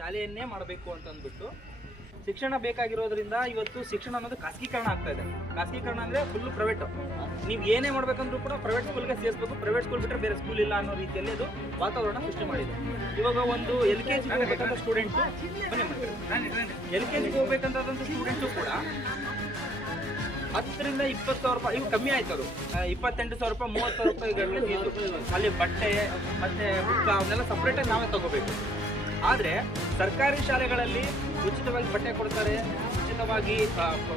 ಶಾಲೆಯನ್ನೇ ಮಾಡಬೇಕು ಅಂತ ಅಂದ್ಬಿಟ್ಟು ಶಿಕ್ಷಣ ಬೇಕಾಗಿರೋದ್ರಿಂದ ಇವತ್ತು ಶಿಕ್ಷಣ ಅನ್ನೋದು ಖಾಸಗೀಕರಣ ಆಗ್ತಾ ಇದೆ. ಖಾಸಗೀಕರಣ ಅಂದ್ರೆ ಫುಲ್ ಪ್ರೈವೇಟ್. ನೀವು ಏನೇ ಮಾಡ್ಬೇಕಂದ್ರೂ ಕೂಡ ಪ್ರೈವೇಟ್ ಸ್ಕೂಲ್ಗೆ ಸೇರಿಸಬೇಕು. ಪ್ರೈವೇಟ್ ಸ್ಕೂಲ್ ಬಿಟ್ಟರೆ ಬೇರೆ ಸ್ಕೂಲ್ ಇಲ್ಲ ಅನ್ನೋ ರೀತಿಯಲ್ಲಿ ಅದು ವಾತಾವರಣ ಸೃಷ್ಟಿ ಮಾಡಿದೆ. ಇವಾಗ ಒಂದು LKG ಹೋಗ್ಬೇಕಂತ ಸ್ಟೂಡೆಂಟು LKG ಹೋಗ್ಬೇಕಂತಂತ ಸ್ಟೂಡೆಂಟು ಕೂಡ 10 ರಿಂದ 20 ಸಾವಿರ ರೂಪಾಯಿ, ಇವು ಕಮ್ಮಿ ಆಯ್ತು. ಅದು 28,000 ರೂಪಾಯಿ 30,000 ರೂಪಾಯಿ ಅಲ್ಲಿ ಬಟ್ಟೆ ಮತ್ತೆ ಬುಕ್ಕ ಅವನ್ನೆಲ್ಲ ಸಪ್ರೇಟಾಗಿ ನಾವೇ ತಗೋಬೇಕು. ಆದರೆ ಸರ್ಕಾರಿ ಶಾಲೆಗಳಲ್ಲಿ ಉಚಿತವಾಗಿ ಬಟ್ಟೆ ಕೊಡ್ತಾರೆ, ಉಚಿತವಾಗಿ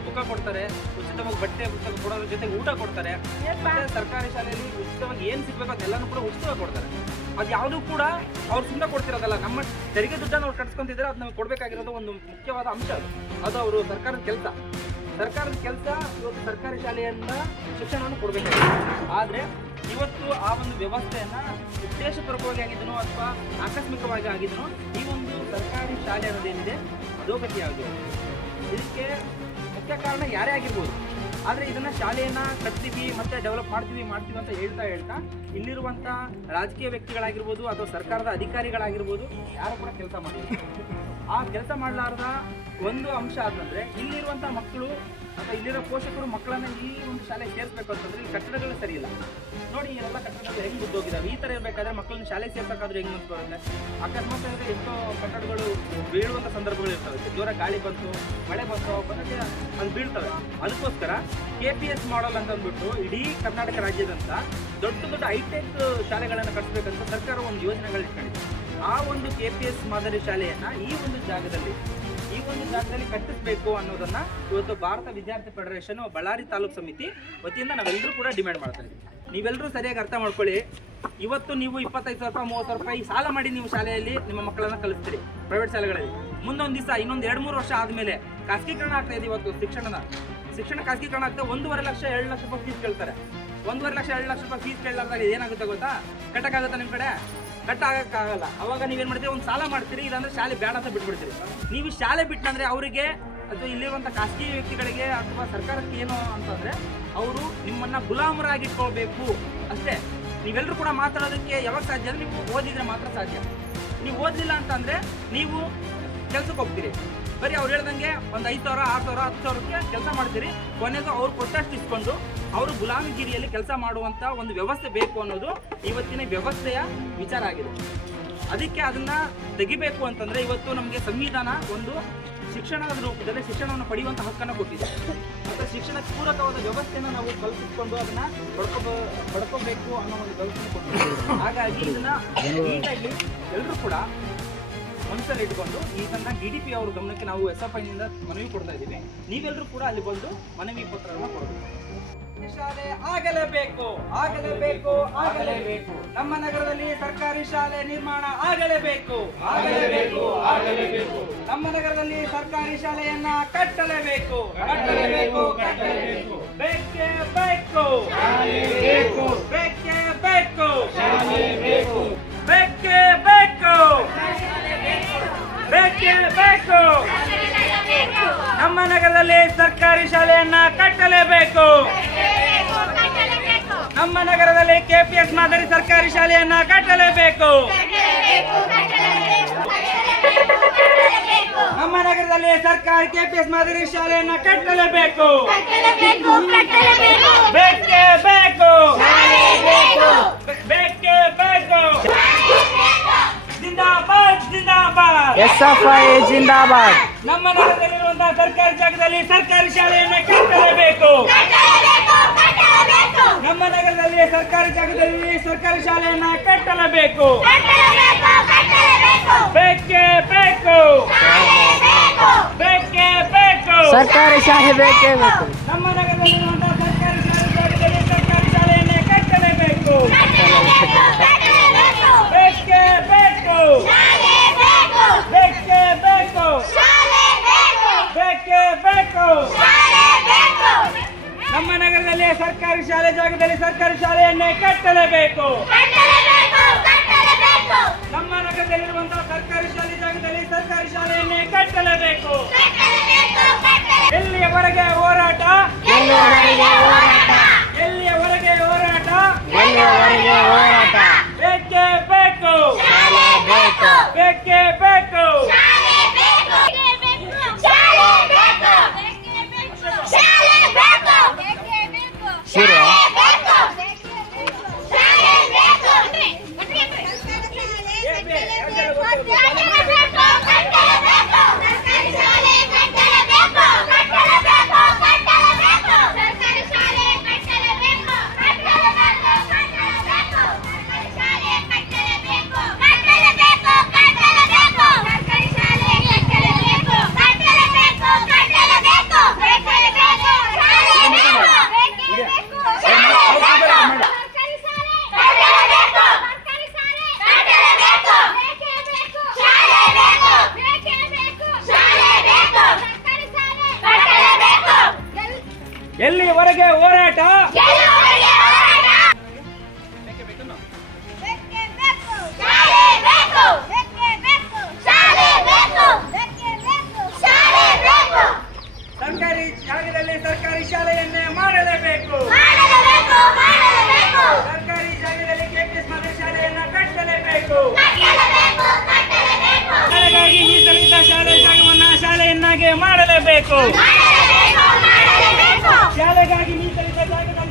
ಬುಕ್ಕ ಕೊಡ್ತಾರೆ, ಉಚಿತವಾಗಿ ಬಟ್ಟೆ ಪುಸ್ತಕ ಕೊಡೋದ್ರ ಜೊತೆಗೆ ಊಟ ಕೊಡ್ತಾರೆ. ಮತ್ತೆ ಸರ್ಕಾರಿ ಶಾಲೆಯಲ್ಲಿ ಉಚಿತವಾಗಿ ಏನು ಸಿಗ್ಬೇಕು ಅದೆಲ್ಲನೂ ಕೂಡ ಉಚಿತವಾಗಿ ಕೊಡ್ತಾರೆ. ಅದು ಯಾವುದೂ ಕೂಡ ಅವ್ರು ಸುಮ್ಮನೆ ಕೊಡ್ತಿರೋದಲ್ಲ, ನಮ್ಮ ತೆರಿಗೆ ದುಡ್ಡನ್ನು ಅವ್ರು ಕಟ್ಸ್ಕೊಂತಿದ್ರೆ ಅದು ನಮಗೆ ಕೊಡಬೇಕಾಗಿರೋದು ಒಂದು ಮುಖ್ಯವಾದ ಅಂಶ. ಅದು ಅವರು ಸರ್ಕಾರದ ಕೆಲಸ. ಇವತ್ತು ಸರ್ಕಾರಿ ಶಾಲೆಯಿಂದ ಶಿಕ್ಷಣವನ್ನು ಕೊಡಬೇಕಾಗಿದೆ. ಆದರೆ ಇವತ್ತು ಆ ಒಂದು ವ್ಯವಸ್ಥೆಯನ್ನು ಉದ್ದೇಶಪೂರ್ವಕವಾಗಿ ಆಗಿದನೋ ಅಥವಾ ಆಕಸ್ಮಿಕವಾಗಿ ಆಗಿದನೋ ಈ ಒಂದು ಸರ್ಕಾರಿ ಶಾಲೆ ಅನ್ನೋದೇನಿದೆ ಅಧೋಗತಿಯಾಗಿದೆ. ಇದಕ್ಕೆ ಮುಖ್ಯ ಕಾರಣ ಯಾರೇ ಆಗಿರ್ಬೋದು. ಆದರೆ ಇದನ್ನು ಶಾಲೆಯನ್ನು ಕಟ್ತೀವಿ ಮತ್ತು ಡೆವಲಪ್ ಮಾಡ್ತೀವಿ ಅಂತ ಹೇಳ್ತಾ ಇಲ್ಲಿರುವಂಥ ರಾಜಕೀಯ ವ್ಯಕ್ತಿಗಳಾಗಿರ್ಬೋದು ಅಥವಾ ಸರ್ಕಾರದ ಅಧಿಕಾರಿಗಳಾಗಿರ್ಬೋದು ಯಾರು ಕೂಡ ಕೆಲಸ ಮಾಡ್ತಾರೆ. ಆ ಕೆಲಸ ಮಾಡಲಾರ್ದ ಒಂದು ಅಂಶ ಆದಂದರೆ ಇಲ್ಲಿರುವಂಥ ಮಕ್ಕಳು ಅಥವಾ ಇಲ್ಲಿರೋ ಪೋಷಕರು ಮಕ್ಕಳನ್ನು ಈ ಒಂದು ಶಾಲೆಗೆ ಸೇರಿಸಬೇಕು ಅಂತಂದರೆ ಈ ಕಟ್ಟಡಗಳು ಸರಿ ಇಲ್ಲ. ನೋಡಿ ಎಲ್ಲ ಕಟ್ಟಡಗಳು ಹೆಂಗೆ ಬಿದ್ದೋಗಿದ್ದಾವೆ. ಈ ಥರ ಇರಬೇಕಾದ್ರೆ ಮಕ್ಕಳನ್ನ ಶಾಲೆಗೆ ಸೇರ್ಸೋಕ್ಕಾದ್ರೂ ಹೆಂಗೆ ಅನ್ಸ್ಕೊಳ್ಳುತ್ತೆ. ಅಕಸ್ಮಾತ್ ಅಂದರೆ ಎಷ್ಟೋ ಕಟ್ಟಡಗಳು ಬೀಳುವಂಥ ಸಂದರ್ಭಗಳು ಇರ್ತವೆ. ಜೋರ ಗಾಳಿ ಬಂತು, ಮಳೆ ಬಂತು, ಬಂದರೆ ಅದು ಬೀಳ್ತವೆ. ಅದಕ್ಕೋಸ್ಕರ KPS ಮಾಡೆಲ್ ಅಂತ ಅಂದ್ಬಿಟ್ಟು ಇಡೀ ಕರ್ನಾಟಕ ರಾಜ್ಯದಂತ ದೊಡ್ಡ ಹೈಟೆಕ್ ಶಾಲೆಗಳನ್ನು ಕಟ್ಟಿಸ್ಬೇಕಂತ ಸರ್ಕಾರ ಒಂದು ಯೋಜನೆಗಳು ಇಟ್ಕೊಂಡಿದೆ. ಆ ಒಂದು KPS ಮಾದರಿ ಶಾಲೆಯನ್ನು ಈ ಒಂದು ಜಾಗದಲ್ಲಿ ಕಟ್ಟಿಸಬೇಕು ಅನ್ನೋದನ್ನ ಇವತ್ತು ಭಾರತ ವಿದ್ಯಾರ್ಥಿ ಫೆಡರೇಷನ್ ಬಳ್ಳಾರಿ ತಾಲೂಕು ಸಮಿತಿ ವತಿಯಿಂದ ನಾವೆಲ್ಲರೂ ಕೂಡ ಡಿಮ್ಯಾಂಡ್ ಮಾಡ್ತಾ ಇದ್ದೀವಿ. ನೀವೆಲ್ಲರೂ ಸರಿಯಾಗಿ ಅರ್ಥ ಮಾಡ್ಕೊಳ್ಳಿ. ಇವತ್ತು ನೀವು 25,000 ರೂಪಾಯಿ 30,000 ರೂಪಾಯಿ ಸಾಲ ಮಾಡಿ ನೀವು ಶಾಲೆಯಲ್ಲಿ ನಿಮ್ಮ ಮಕ್ಕಳನ್ನ ಕಲಿಸ್ತೀರಿ ಪ್ರೈವೇಟ್ ಶಾಲೆಗಳಲ್ಲಿ. ಮುಂದೊಂದು ದಿವಸ ಇನ್ನೊಂದು 2-3 ವರ್ಷ ಆದಮೇಲೆ ಖಾಸಗೀಕರಣ ಆಗ್ತಾ ಇದೆ. ಇವತ್ತು ಶಿಕ್ಷಣ ಖಾಸಗೀಕರಣ ಆಗ್ತಾ 1.5 ಲಕ್ಷ 2 ಲಕ್ಷ ರೂಪಾಯಿ ಫೀಸ್ ಕೇಳ್ತಾರೆ. 1.5 ಲಕ್ಷ 2 ಲಕ್ಷ ರೂಪಾಯಿ ಫೀಸ್ ಕೇಳಲಾರ್ದಾಗ ಏನಾಗುತ್ತೆ ಗೊತ್ತಾ? ಕಟ್ಟಕ್ಕಾಗುತ್ತಾ ನಿಮ್ಮ ಕಡೆ? ಕಟ್ಟಾಗಕ್ಕಾಗಲ್ಲ. ಅವಾಗ ನೀವೇನು ಮಾಡ್ತೀರಿ? ಒಂದು ಸಾಲ ಮಾಡ್ತೀರಿ, ಇಲ್ಲಾಂದ್ರೆ ಶಾಲೆ ಬೇಡ ಅಂತ ಬಿಟ್ಬಿಡ್ತೀರಿ. ನೀವು ಶಾಲೆ ಬಿಟ್ಟಂದ್ರೆ ಅವರಿಗೆ ಅಥವಾ ಇಲ್ಲಿರುವಂಥ ಖಾಸಗಿ ವ್ಯಕ್ತಿಗಳಿಗೆ ಅಥವಾ ಸರ್ಕಾರಕ್ಕೆ ಏನು ಅಂತಂದರೆ ಅವರು ನಿಮ್ಮನ್ನು ಗುಲಾಮರಾಗಿಟ್ಕೊಳ್ಬೇಕು ಅಷ್ಟೇ. ನೀವೆಲ್ಲರೂ ಕೂಡ ಮಾತಾಡೋದಕ್ಕೆ ಯಾವಾಗ ಸಾಧ್ಯ ಅಂದರೆ ನೀವು ಓದಿದರೆ ಮಾತ್ರ ಸಾಧ್ಯ. ನೀವು ಓದಲಿಲ್ಲ ಅಂತಂದರೆ ನೀವು ಕೆಲ್ಸಕ್ಕೆ ಹೋಗ್ತೀರಿ. ಬರೀ ಅವ್ರು ಹೇಳ್ದಂಗೆ ಒಂದು 5,000 6,000 10,000ಕ್ಕೆ ಕೆಲಸ ಮಾಡ್ತೀರಿ. ಕೊನೆಗೂ ಅವ್ರು ಕೊಟ್ಟಷ್ಟು ಇಸ್ಕೊಂಡು ಅವರು ಗುಲಾಮಗಿರಿಯಲ್ಲಿ ಕೆಲಸ ಮಾಡುವಂಥ ಒಂದು ವ್ಯವಸ್ಥೆ ಬೇಕು ಅನ್ನೋದು ಇವತ್ತಿನ ವ್ಯವಸ್ಥೆಯ ವಿಚಾರ ಆಗಿದೆ. ಅದಕ್ಕೆ ಅದನ್ನು ತೆಗಿಬೇಕು ಅಂತಂದರೆ ಇವತ್ತು ನಮಗೆ ಸಂವಿಧಾನ ಒಂದು ಶಿಕ್ಷಣದ ರೂಪದಲ್ಲಿ ಶಿಕ್ಷಣವನ್ನು ಪಡೆಯುವಂಥ ಹಕ್ಕನ್ನು ಕೊಟ್ಟಿದೆ. ಮತ್ತು ಶಿಕ್ಷಣಕ್ಕೆ ಪೂರಕವಾದ ವ್ಯವಸ್ಥೆಯನ್ನು ನಾವು ಕಲ್ಪಿಸಿಕೊಂಡು ಅದನ್ನು ಪಡ್ಕೋಬೇಕು ಅನ್ನೋ ಒಂದು ವ್ಯವಸ್ಥೆ ಕೊಟ್ಟಿದೆ. ಹಾಗಾಗಿ ಇದನ್ನು ನೀಟಾಗಿ ಎಲ್ಲರೂ ಕೂಡ ಮನಸ್ಸಲ್ಲಿ ಇಟ್ಕೊಂಡು ಇದನ್ನು DDP ಅವ್ರ ಗಮನಕ್ಕೆ ನಾವು SFIನಿಂದ ಮನವಿ ಕೊಡ್ತಾ ಇದ್ದೀವಿ. ನೀವೆಲ್ಲರೂ ಕೂಡ ಅಲ್ಲಿ ಬಂದು ಮನವಿ ಪತ್ರವನ್ನು ಕೊಡಬೇಕು. ಶಾಲೆ ಆಗಲೇಬೇಕು. ನಮ್ಮ ನಗರದಲ್ಲಿ ಸರ್ಕಾರಿ ಶಾಲೆ ನಿರ್ಮಾಣ ಆಗಲೇಬೇಕು. ನಮ್ಮ ನಗರದಲ್ಲಿ ಸರ್ಕಾರಿ ಶಾಲೆಯನ್ನ ಕಟ್ಟಲೇಬೇಕು. ಬೇಕೇ ಬೇಕು. ನಮ್ಮ ನಗರದಲ್ಲಿ ಸರ್ಕಾರಿ ಶಾಲೆಯನ್ನ ಕಟ್ಟಲೇಬೇಕು. ನಮ್ಮ ನಗರದಲ್ಲಿ KPS ಮಾದರಿ ಸರ್ಕಾರಿ ಶಾಲೆಯನ್ನ ಕಟ್ಟಲೇಬೇಕು. ನಮ್ಮ ನಗರದಲ್ಲಿ ಸರ್ಕಾರಿ KPS ಮಾದರಿ ಶಾಲೆಯನ್ನ ಕಟ್ಟಲೇಬೇಕು. ಬೇಕೇ ಬೇಕು. ಜಿಂದಾಬಾದ್. SFI ಜಿಂದಾಬಾದ್. ನಮ್ಮ ನಗರದಲ್ಲಿರುವಂತಹ ಸರ್ಕಾರಿ ಜಾಗದಲ್ಲಿ ಸರ್ಕಾರಿ ಶಾಲೆಯನ್ನು ಕಟ್ಟಲೇಬೇಕು. ನಮ್ಮ ನಗರದಲ್ಲಿ ಸರ್ಕಾರಿ ಜಾಗದಲ್ಲಿ ಸರ್ಕಾರಿ ಶಾಲೆಯನ್ನು ಕಟ್ಟಲೇಬೇಕು. ಬೇಕೇ ಬೇಕು. ಸರ್ಕಾರಿ ಶಾಲೆ ಬೇಕೇ ಬೇಕು. ನಮ್ಮ ನಗರದಲ್ಲಿರುವಂತಹ ಸರ್ಕಾರಿ ಜಾಗದಲ್ಲಿ ಸರ್ಕಾರಿ ಶಾಲೆಯನ್ನು ಕಟ್ಟಲೇಬೇಕು. ಬೇಕೇ ಬೇಕು. ನಮ್ಮ ನಗರದಲ್ಲಿ ಸರ್ಕಾರಿ ಶಾಲೆ ಜಾಗದಲ್ಲಿ ಸರ್ಕಾರಿ ಶಾಲೆಯನ್ನೇ ಕಟ್ಟಲೇಬೇಕು. ನಮ್ಮ ನಗರದಲ್ಲಿರುವಂತಹ ಸರ್ಕಾರಿ ಶಾಲೆ ಜಾಗದಲ್ಲಿ ಸರ್ಕಾರಿ ಶಾಲೆಯನ್ನೇ ಕಟ್ಟಲೇಬೇಕು. ಎಲ್ಲಿಯವರೆಗೆ ಹೋರಾಟ? ಬೇಕೇ ಬೇಕು. ಎಲ್ಲಿಯವರೆಗೆ ಹೋರಾಟ ಸರ್ಕಾರಿ ಜಾಗದಲ್ಲಿ ಸರ್ಕಾರಿ ಶಾಲೆಯನ್ನೇ ಮಾಡಲೇಬೇಕು. ಸರ್ಕಾರಿ ಜಾಗದಲ್ಲಿ ಕೆಪಿಎಸ್ ಮಾದರಿ ಶಾಲೆಯನ್ನ ಕಟ್ಟಲೇಬೇಕು. ಶಾಲೆಗಾಗಿ ಮೀಸಲಿದ್ದ ಶಾಲೆ ಜಾಗವನ್ನ ಶಾಲೆಯನ್ನಾಗಿ ಮಾಡಲೇಬೇಕು. ಶಾಲೆಗಾಗಿ ಮೀಸಲಿದ್ದ ಜಾಗದಲ್ಲಿ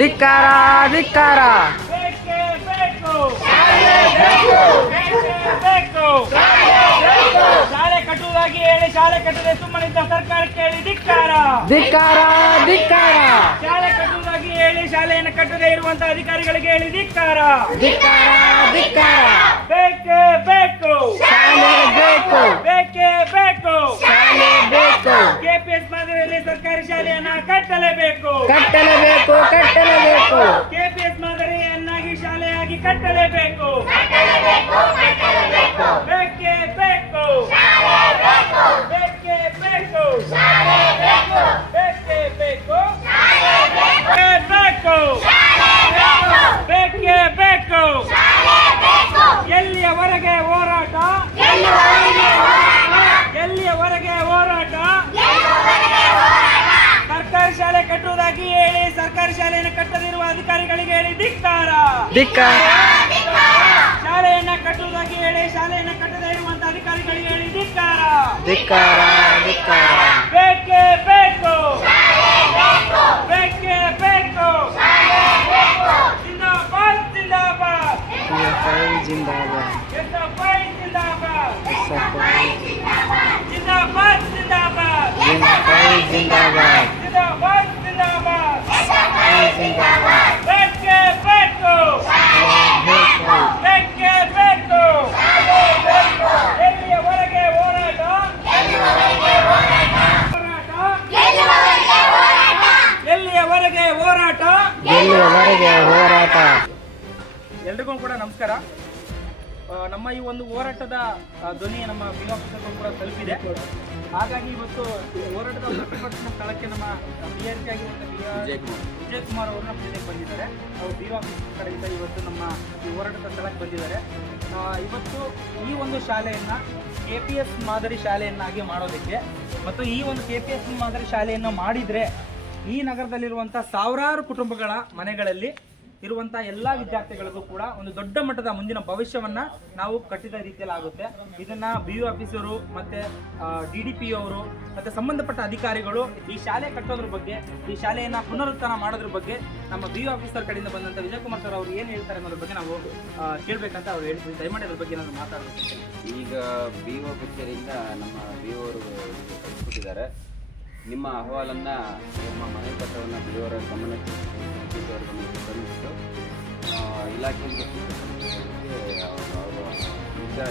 ಧಿಕ್ಕಾರ ಧಿಕ್ಕಾರ. ಶಾಲೆ ಕಟ್ಟುವುದಾಗಿ ಹೇಳಿ ಶಾಲೆ ಕಟ್ಟದೆ ಸುಮ್ಮನಿದ್ದ ಸರ್ಕಾರಕ್ಕೆ ಹೇಳಿ ಧಿಕ್ಕಾರ. ಧಿಕ್ಕಾರ ಧಿಕ್ಕಾರ. ಶಾಲೆ ಕಟ್ಟುವುದಾಗಿ ಹೇಳಿ ಶಾಲೆಯನ್ನು ಕಟ್ಟದೇ ಇರುವಂತಹ ಅಧಿಕಾರಿಗಳಿಗೆ ಹೇಳಿ ಧಿಕ್ಕಾರ. ಧಿಕ್ಕಾರ ಧಿಕ್ಕಾರ. ಬೇಕೇ ಬೇಕು. ಶಾಲೆ ಬೇಕು. ಬೇಕೇ ಬೇಕು. ಶಾಲೆ ಬೇಕು. ಕೆಪಿಎಸ್ ಮಾದರಿಯಲ್ಲಿ ಸರ್ಕಾರಿ ಶಾಲೆಯನ್ನ ಕಟ್ಟಲೇಬೇಕು. ಕಟ್ಟಲೇಬೇಕು ಕಟ್ಟಲೇಬೇಕು. ಕೆಪಿಎಸ್ ಮಾದರಿಯನ್ನಾಗಿ ಶಾಲೆಯಾಗಿ ಕಟ್ಟಲೇಬೇಕು. ಬೇಕೇ ಬೇಕು. ಬೇಕೇ ಬೇಕು. ಬೇಕೇ ಬೇಕು. ಬೇಕು. ಬೇಕೇ ಬೇಕು. ಎಲ್ಲಿಯವರೆಗೆ ಹೋರಾಟ? ಎಲ್ಲಿಯವರೆಗೆ ಹೋರಾಟ? ಸರ್ಕಾರಿ ಶಾಲೆ ಕಟ್ಟುವುದಾಗಿ ಹೇಳಿ ಸರ್ಕಾರಿ ಶಾಲೆಯನ್ನು ಕಟ್ಟದಿರುವ ಅಧಿಕಾರಿಗಳಿಗೆ ಹೇಳಿ ಧಿಕ್ಕಾರ. ಧಿಕ್ಕಾರ. ಶಾಲೆಯನ್ನ ಕಟ್ಟುವುದಾಗಿ ಹೇಳಿ ಶಾಲೆಯನ್ನು ಕಟ್ಟದೇ ಇರುವಂತಹ ಅಧಿಕಾರಿಗಳಿಗೆ ಹೇಳಿ ಧಿಕ್ಕಾರ. ಧಿಕ್ಕಾರ ಧಿಕ್ಕಾರ. ಬೇಕೇ ಬೇಕು. ಬೇಕೇ ಬೇಕು. ಜಿಂದಾಬಾದ್ ಜಿಂದಾಬಾದ್. ಜಿಂದಾಬಾದ್. ಎಸ್ಎಫ್ಐ ಜಿಂದಾಬಾದ್. ಜಿಂದಾಬಾದ್ ಜಿಂದಾಬಾದ್ ಜಿಂದಾಬಾದ್. ಜಿಂದಾಬಾದ್. ಜಿಂದಾಬಾದ್ ಜಿಂದಾಬಾದ್. ಜಿಂದಾಬಾದ್. ಬೇಕೇ ಬೇಕು. ಬೇಕೇ ಬೇಕು. ಎಲ್ಲಿಯವರೆಗೆ ಹೋರಾಟ? ಎಲ್ಲಿಯವರೆಗೆ ಹೋರಾಟ? ಎಲ್ಲಿಯವರೆಗೆ ಹೋರಾಟ? ಎಲ್ರಿಗೂ ಕೂಡ ನಮಸ್ಕಾರ. ನಮ್ಮ ಈ ಒಂದು ಹೋರಾಟದ ಧ್ವನಿ ನಮ್ಮ ಬಿ ಆಫೀಸರ್ಗೂ ಕೂಡ ತಲುಪಿದೆ. ಹಾಗಾಗಿ ಇವತ್ತು ಹೋರಾಟದ ಪ್ರತಿಭಟನಾ ಸ್ಥಳಕ್ಕೆ ನಮ್ಮ BRC ಆಗಿರುವಂತಹ ವಿಜಯ್ ಕುಮಾರ್ ಅವರು ನಮ್ಮ ಜೊತೆಗೆ ಬಂದಿದ್ದಾರೆ. ಅವರು ಬಿ ಆಫೀಸ್ ಕಡೆಯಿಂದ ಇವತ್ತು ನಮ್ಮ ಈ ಹೋರಾಟದ ಸ್ಥಳಕ್ಕೆ ಬಂದಿದ್ದಾರೆ. ಇವತ್ತು ಈ ಒಂದು ಶಾಲೆಯನ್ನ KPS ಮಾದರಿ ಶಾಲೆಯನ್ನಾಗಿ ಮಾಡೋದಕ್ಕೆ ಮತ್ತು ಈ ಒಂದು KPS ಮಾದರಿ ಶಾಲೆಯನ್ನು ಮಾಡಿದರೆ ಈ ನಗರದಲ್ಲಿರುವಂಥ ಸಾವಿರಾರು ಕುಟುಂಬಗಳ ಮನೆಗಳಲ್ಲಿ ಇರುವಂಥ ಎಲ್ಲ ವಿದ್ಯಾರ್ಥಿಗಳಿಗೂ ಕೂಡ ಒಂದು ದೊಡ್ಡ ಮಟ್ಟದ ಮುಂದಿನ ಭವಿಷ್ಯವನ್ನ ನಾವು ಕಟ್ಟಿದ ರೀತಿಯಲ್ಲಿ ಆಗುತ್ತೆ. ಇದನ್ನ BU ಆಫೀಸರು ಮತ್ತೆ DDP ಅವರು ಮತ್ತೆ ಸಂಬಂಧಪಟ್ಟ ಅಧಿಕಾರಿಗಳು ಈ ಶಾಲೆ ಕಟ್ಟೋದ್ರ ಬಗ್ಗೆ, ಈ ಶಾಲೆಯನ್ನ ಪುನರುತ್ಥಾನ ಮಾಡೋದ್ರ ಬಗ್ಗೆ ನಮ್ಮ BU ಆಫೀಸರ್ ಕಡೆಯಿಂದ ಬಂದಂತ ವಿಜಯ್ ಕುಮಾರ್ ಸರ್ ಅವರು ಏನು ಹೇಳ್ತಾರೆ ಅನ್ನೋದ್ರ ಬಗ್ಗೆ ನಾವು ಕೇಳಬೇಕಂತ ಅವ್ರು ಹೇಳ್ತೀವಿ. ದಯಮಾಡಿ ಅದ್ರ ಬಗ್ಗೆ ನಾನು ಮಾತಾಡಬೇಕು. ಈಗ BO ಕಚೇರಿಯಿಂದ ನಮ್ಮ BO ಅವರು ಕಳಿಸ್ಕೊಟ್ಟಿದ್ದಾರೆ. ನಿಮ್ಮ ಅಹವಾಲನ್ನು ನಿಮ್ಮ ಮನವಿ ಪತ್ರವನ್ನು BO ಅವರ ಗಮನಕ್ಕೆ ತಂದಿಟ್ಟು ಇಲಾಖೆಗೆ ಅವರು ನಿರ್ಧಾರ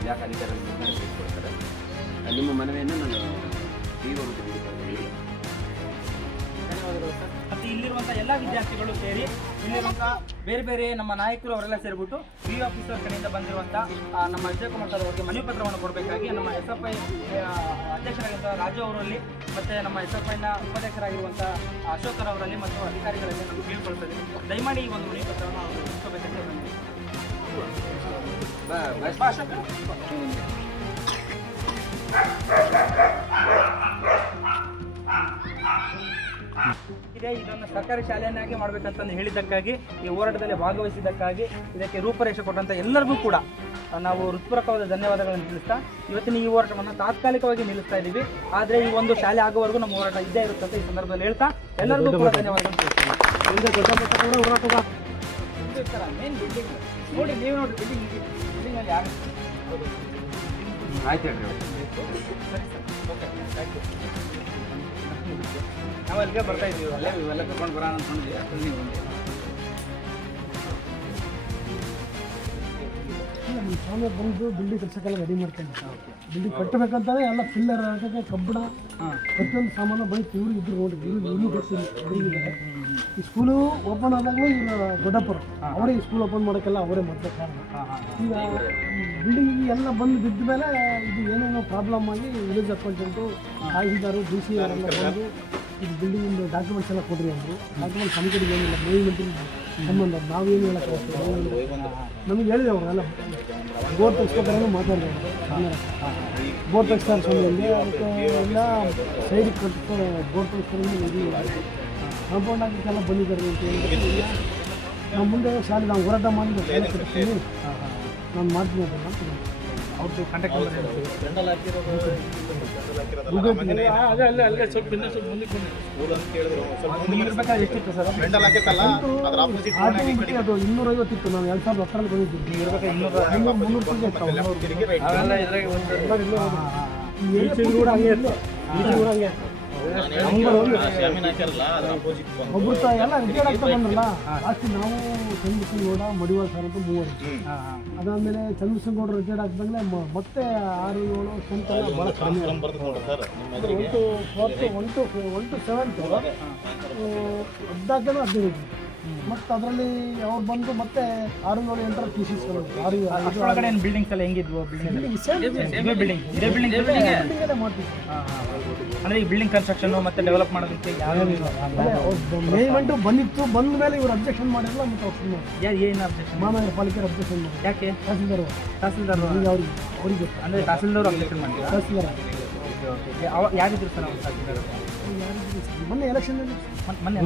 ಇಲಾಖೆ ಅಧಿಕಾರಿಗಳು ನಿರ್ಧಾರ ತೆಗೆದುಕೊಳ್ತಾರೆ. ನಿಮ್ಮ ಮನವಿಯನ್ನು ನಾನು BO ಧನ್ಯವಾದಗಳು ಸರ್. ಮತ್ತು ಇಲ್ಲಿರುವಂಥ ಎಲ್ಲ ವಿದ್ಯಾರ್ಥಿಗಳು ಸೇರಿ ಇಲ್ಲಿರುವಂಥ ಬೇರೆ ಬೇರೆ ನಮ್ಮ ನಾಯಕರು ಅವರೆಲ್ಲ ಸೇರಿಬಿಟ್ಟು BU ಆಫೀಸರ್ ಕಡೆಯಿಂದ ಬಂದಿರುವಂಥ ನಮ್ಮ ವಿಜಯ್ ಕುಮಾರ್ ಸರ್ ಅವರಿಗೆ ಮನವಿ ಪತ್ರವನ್ನು ಕೊಡಬೇಕಾಗಿ ನಮ್ಮ SFI ಅಧ್ಯಕ್ಷರಾಗಿರುವಂಥ ರಾಜು ಅವರಲ್ಲಿ ಮತ್ತು ನಮ್ಮ SFIನ ಉಪಾಧ್ಯಕ್ಷರಾಗಿರುವಂಥ ಅಶೋಕ್ ಅವರಲ್ಲಿ ಮತ್ತು ಅಧಿಕಾರಿಗಳಲ್ಲಿ ನಾವು ಕೇಳ್ಕೊಳ್ತೀವಿ. ದಯಮಾಡಿ ಈ ಒಂದು ಮನವಿ ಪತ್ರವನ್ನು ಅವರು ಇಟ್ಕೋಬೇಕಂತ ಇದನ್ನು ಸರ್ಕಾರಿ ಶಾಲೆಯನ್ನಾಗಿ ಮಾಡಬೇಕಂತ ಹೇಳಿದ್ದಕ್ಕಾಗಿ ಈ ಹೋರಾಟದಲ್ಲಿ ಭಾಗವಹಿಸಿದ್ದಕ್ಕಾಗಿ ಇದಕ್ಕೆ ರೂಪರೇಷೆ ಕೊಟ್ಟಂತ ಎಲ್ಲರಿಗೂ ಕೂಡ ನಾವು ಹೃತ್ಪೂರ್ವಕವಾದ ಧನ್ಯವಾದಗಳನ್ನು ತಿಳಿಸ್ತಾ ಇವತ್ತಿನ ಈ ಹೋರಾಟವನ್ನು ತಾತ್ಕಾಲಿಕವಾಗಿ ನಿಲ್ಲಿಸ್ತಾ ಇದ್ದೀವಿ. ಆದರೆ ಈ ಒಂದು ಶಾಲೆ ಆಗೋವರೆಗೂ ನಮ್ಮ ಹೋರಾಟ ಇದ್ದೇ ಇರುತ್ತೆ ಅಂತ ಈ ಸಂದರ್ಭದಲ್ಲಿ ಹೇಳ್ತಾ ಎಲ್ಲರಿಗೂ ಕೂಡ ಧನ್ಯವಾದಗಳನ್ನು ತಿಳಿಸ್ತೀನಿ. ಮೇನ್ ಬಿಲ್ಡಿಂಗ್ ನೋಡಿ, ನೀವು ನೋಡಿ ಬಿಲ್ಡಿಂಗಲ್ಲಿ ಯಾರು ಆಯ್ತು ಹೇಳ್ರಿ. ಸರಿ ಸರ್, ಓಕೆ, ಥ್ಯಾಂಕ್ ಯು. ನಾವು ಅಲ್ಲಿಗೆ ಬರ್ತಾ ಇದ್ದೀವಿ. ಅಲ್ಲೇ ಇವೆಲ್ಲ ಕರ್ಕೊಂಡು ಬರೋಣ ಅಂದ್ಕೊಂಡಿದ್ವಿ, ಅಷ್ಟರಲ್ಲಿ ನೀವು ಬಂದೆ. ನಮ್ಮ ಸ್ವಾಮಿ ಬಂದು ಬಿಲ್ಡಿಂಗ್ ಕಟ್ಸೋಕ್ಕೆಲ್ಲ ರೆಡಿ ಮಾಡ್ಕೊಂಡು ಬಿಲ್ಡಿಂಗ್ ಕಟ್ಟಬೇಕಂತಾನೆ ಎಲ್ಲ ಪಿಲ್ಲರ್ ಹಾಕೋಕ್ಕೆ ಕಬ್ಬಣ ಪ್ರತಿಯೊಂದು ಸಾಮಾನು ಬಂದು ಇವ್ರು ಇದ್ರು ನೋಡಿ, ಇವ್ರು ಗೊತ್ತಿಲ್ಲ ಹುಡುಗಿದ್ದಾರೆ. ಈ ಸ್ಕೂಲು ಓಪನ್ ಆದಾಗಲೂ ಇವರು ದೊಡ್ಡಪ್ಪರು ಅವರೇ ಈ ಸ್ಕೂಲ್ ಓಪನ್ ಮಾಡೋಕ್ಕೆಲ್ಲ ಅವರೇ ಮೊದಲ ಕಾರಣ. ಈಗ ಬಿಲ್ಡಿಂಗ್ ಎಲ್ಲ ಬಂದು ಬಿದ್ದ ಮೇಲೆ ಇದು ಏನೇನೋ ಪ್ರಾಬ್ಲಮ್ ಆಗಿ village accountant tahsildar D C ಅವರೆಲ್ಲ ಬಂದು ಇದು ಬಿಲ್ಡಿಂಗಿಂದು ಡಾಕ್ಯುಮೆಂಟ್ಸ್ ಎಲ್ಲ ಕೊಡ್ರಿ ಅಂದರು. ಡಾಕ್ಯುಮೆಂಟ್ಸ್ ನಮ್ಮ ಕಡೆಗೆ ಏನಿಲ್ಲ, ಮೂವ್ಮೆಂಟಿನ ಸಂಬಂಧ ನಾವೇನು ಹೇಳೋಕ್ಕಾಗ್ತದೆ. ನಮಗೆ ಹೇಳಿದೆ ಅವರೆಲ್ಲ ಬೋರ್ ತೆಗಿಸ್ಬೇಕಾದ್ರೆ ಮಾತಾಡಿದೆ, ಬೋರ್ ತೆಗಿಸ್ತಾರೆ ಸ್ವಾಮಿಯಲ್ಲಿ ಅದಕ್ಕೆ ಎಲ್ಲ ಸೈಡಿಗೆ ಕಟ್ಕೊ ಬೋರ್ ತೆಗಿಸ್ತಾರೆ ಕಾಂಪೌಂಡ್ ಹಾಕಕ್ಕೆಲ್ಲ ಬಂದಿದ್ದಾರೆ ಅಂತ ಹೇಳಿದ್ರೆ ನಾವು ಮುಂದೆ ಶಾಲೆ ನಾವು ಹೋರಾಟ ಮಾಡಿ ಶಾಲೆ ಕಟ್ತೀನಿ, ನಾನು ಮಾಡ್ತೀನಿ ಅದನ್ನು ಅವ್ರದ್ದು ಕಾಂಟ್ಯಾಕ್ಟ್ ನಂಬರ್ ಎಷ್ಟಿತ್ತು ಸರ್? ಅದು 250 ಇತ್ತು. ನಾನು 2010ರಲ್ಲಿ ಬಂದಿದ್ದೀನಿ. ನೀವು ಇರ್ಬೇಕಾದ್ರೆ 300 ರೂಪಾಯಿ ಅವೆಲ್ಲ ಇದ್ರಾಗೆ ಕೂಡ ಹಂಗೆ ಇತ್ತು. ಒಬ್ಬರು ಎಲ್ಲ ರಿಟೈರ್ಡ್ ಆಗ್ತಾ ಬಂದ್ರಲ್ಲ, ಲಾಸ್ಟ್ ನಾವು ಚಂದ್ರಸಿಂಗೌಡ ಮಡಿವಾಳ ಸರ್ ಅಂತ 3 ಅದಾದಮೇಲೆ ಚಂದ್ರಸಿಂಗೌಡರು ರಿಟೈರ್ಡ್ ಆಗ್ದಂಗೆ ಮತ್ತೆ 6-7 ಸ್ಟ್ರೆಂತ್ ಎಲ್ಲ ಭಾಳ ಕಡಿಮೆ 1 to 7 15 ಮತ್ತು ಅದರಲ್ಲಿ ಅವ್ರು ಬಂದು ಮತ್ತೆ 6-7 ಟಿ ಸಿ ಅಷ್ಟೊಳಗಡೆ ಏನು ಬಿಲ್ಡಿಂಗ್ಸ್ ಎಲ್ಲ ಹೆಂಗಿದ್ವು? ಬಿಲ್ಡಿಂಗ್ ಮಾಡ್ತೀವಿ. ಅಂದರೆ ಈ ಬಿಲ್ಡಿಂಗ್ ಕನ್ಸ್ಟ್ರಕ್ಷನ್ ಮತ್ತೆ ಡೆವಲಪ್ ಮಾಡೋದಕ್ಕೆ ಮೇಲ್ಮೆಂಟು ಬಂದಿತ್ತು, ಬಂದ ಮೇಲೆ ಇವರು ಅಬ್ಜೆಕ್ಷನ್ ಮಾಡಿರಲ್ಲ. ಮತ್ತು ಏನು ಅಬ್ಜೆಕ್ಷನ್? ಮಹಾನಗರ ಪಾಲಿಕೆ ಅಬ್ಜೆಕ್ಷನ್ ಮಾಡಿ. ಯಾಕೆ? ತಹಸೀಲ್ದಾರ್ ಅವ್ರಿಗೆ ಅಂದರೆ ತಹಸೀಲ್ದಾರ್ ಅಬ್ಜೆಕ್ಷನ್ ಮಾಡಿಲ್ಲ. ತಹಸೀಲ್ದಾರ್ ಯಾರಿದ್ರು ಸರ್ ಅವ್ರು ತಹಸೀಲ್ದಾರ್? ಮೊನ್ನೆ ಎಲೆಕ್ಷನಲ್ಲಿ ಮೊನ್ನೆ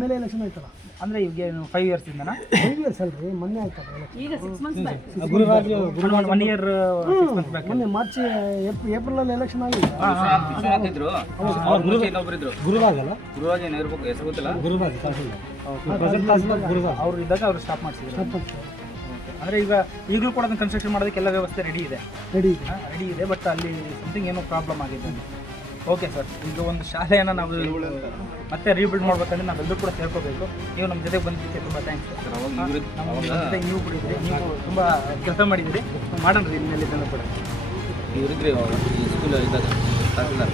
MLA ಎಲೆಕ್ಷನ್ ಆಯ್ತಲ್ಲ. ಅಂದರೆ ಈಗ 5 years ಇಂದನಾ? 5 years ಅಲ್ರಿ, ಮೊನ್ನೆ ಆಯ್ತಲ್ಲ ಈಗ 6 months back. 1 year 6 months back. ಮೊನ್ನೆ ಮಾರ್ಚ್ ಏಪ್ರಿಲಲ್ಲಿ ಎಲೆಕ್ಷನ್ ಆಗಿಲ್ಲ. ಇದ್ರು ಇನ್ನೊಬ್ಬರಿದ್ರು ಗುರುವಾಗಲ್ಲ, ಗುರುರಾಜ್ ಏನೋ ಇರ್ಬೇಕು, ಹೆಸರು ಗೊತ್ತಿಲ್ಲ. ಗುರುರಾಜ್ ಅವ್ರು ಇದ್ದಾಗ ಅವ್ರು ಸ್ಟಾಪ್ ಮಾಡಿಸಿದ್ರು. ಅಂದರೆ ಈಗ ಈಗಲೂ ಕೂಡ ಅದನ್ನು ಕನ್ಸ್ಟ್ರಕ್ಷನ್ ಮಾಡೋದಕ್ಕೆಲ್ಲ ವ್ಯವಸ್ಥೆ ರೆಡಿ ಇದೆ. ಬಟ್ ಅಲ್ಲಿ ಸಮಥಿಂಗ್ ಏನೋ ಪ್ರಾಬ್ಲಮ್ ಆಗಿದೆ. ಓಕೆ ಸರ್, ಈಗ ಒಂದು ಶಾಲೆಯನ್ನು ನಾವು ಮತ್ತೆ ರೀಬಿಲ್ಡ್ ಮಾಡ್ಬೇಕಂದ್ರೆ ನಾವೆಲ್ಲರೂ ಕೂಡ ಸೇರ್ಕೋಬೇಕು. ನೀವು ನಮ್ಮ ಜೊತೆಗೆ ಬಂದಿದ್ದಕ್ಕೆ ತುಂಬ ಥ್ಯಾಂಕ್ಸ್ ಸರ್. ನಮ್ಮ ಜೊತೆ ನೀವು ಕೂಡ ಇದ್ರಿ, ನೀವು ತುಂಬ ಕೆಲಸ ಮಾಡಿದ್ದೀರಿ. ಮಾಡೋಣ ರೀ ಇನ್ಮೇಲಿದ್ದನ್ನು ಕೂಡ. ಇವರಿದ್ರೆ ಈ ಸ್ಕೂಲ್ ಇದ್ದಾಗ ತಹಸೀಲ್ದಾರ್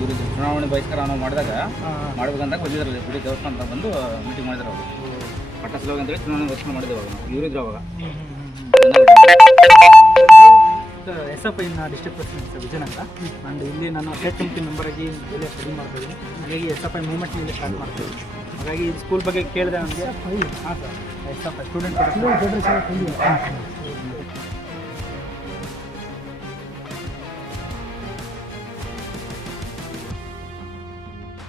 ಇವರು ಚುನಾವಣೆ ಬಹಿಷ್ಕಾರ ನಾವು ಮಾಡಿದಾಗ ಮಾಡ್ಬೇಕಂತ ಬಂದಿದ್ರಲ್ಲಿ ಗುಡಿ ದೇವಸ್ಥಾನ ಅಂತ ಬಂದು ಮೀಟಿಂಗ್ ಮಾಡಿದ್ರು. ಅವರು ಪಟ್ಟ ಸಲುವಾಗಿ ಅಂತೇಳಿ ಚುನಾವಣೆ ಬಹಿಷ್ಕಾರ ಮಾಡಿದ್ದೇವೆ ಅವಾಗ ನಾವು. ಇವರಿದ್ರು ಅವಾಗ. SFI district president sir Vijayan ಅಂತ. ಅಂಡ್ ಇಲ್ಲಿ ನಾನು ಸ್ಟೇಟ್ ಕಮಿಟಿ ಮೆಂಬರಾಗಿ ಇಲ್ಲೇ ಸ್ಟಡಿ ಮಾಡ್ತಾಯಿದ್ದೀನಿ. ಹಾಗಾಗಿ SFI ಮೂವ್ಮೆಂಟ್ ಇಲ್ಲಿ ಸ್ಟಾರ್ಟ್ ಮಾಡ್ತೀವಿ. ಹಾಗಾಗಿ ಈ ಸ್ಕೂಲ್ ಬಗ್ಗೆ ಕೇಳಿದೆ ನನಗೆ. ಹಾಂ ಸರ್, SFI ಸ್ಟೂಡೆಂಟ್